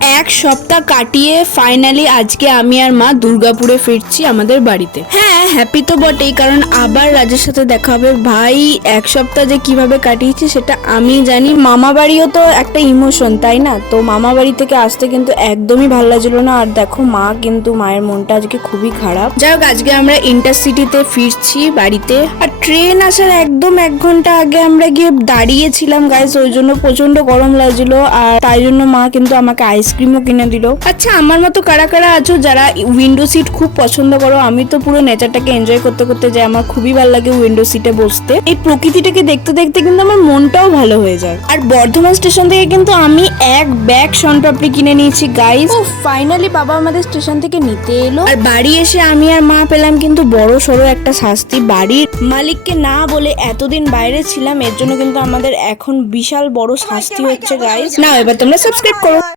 এক সপ্তাহ কাটিয়ে ফাইনালি আজকে আমি আর মা দুর্গাপুরে ফিরছি আমাদের বাড়িতে। হ্যাঁ, হ্যাপি তো বটেই, কারণ আবার রাজের সাথে দেখা হবে। ভাই এক সপ্তাহ যে কিভাবে কাটিয়েছি সেটা আমি জানি। মামা বাড়িও তো একটা ইমোশন, তাই না? তো মামা বাড়ি থেকে আসতে কিন্তু একদমই ভালো লাগছিল না। আর দেখো মা কিন্তু, মায়ের মনটা আজকে খুবই খারাপ। যাই হোক, আজকে আমরা ইন্টারসিটিতে ফিরছি বাড়িতে। আর ট্রেন আসার একদম 1 ঘন্টা আগে আমরা গিয়ে দাঁড়িয়েছিলাম গাইস, ওই জন্য প্রচন্ড গরম লাগছিল। আর তাই জন্য মা কিন্তু আমাকে আইসক্রিমও কিনে দিল। আচ্ছা, আমার মতো কারা কারা আছো যারা উইন্ডো সিট খুব পছন্দ করো? আমি তো পুরো নেচারটাকে এনজয় করতে করতে যাই, আমার খুবই ভালো লাগে উইন্ডো সিটে বসতে। এই প্রকৃতিটাকে দেখতে দেখতে কিন্তু আমার মনটাও ভালো হয়ে যায়। আর বর্ধমান স্টেশন থেকে কিন্তু আমি এক ব্যাগ শনপাপড়ি কিনে নিয়েছি গাইস। ও ফাইনালি বাবা আমাদের স্টেশন থেকে নিতে এলো। আর বাড়ি এসে আমি আর মা পেলাম কিন্তু বড় সড়ো একটা শাস্তি। বাড়ির মালিককে না বলে এতদিন বাইরে ছিলাম, এর জন্য কিন্তু আমাদের এখন বিশাল বড় শাস্তি হচ্ছে গাইস। না, এবার তোমরা সাবস্ক্রাইব করো।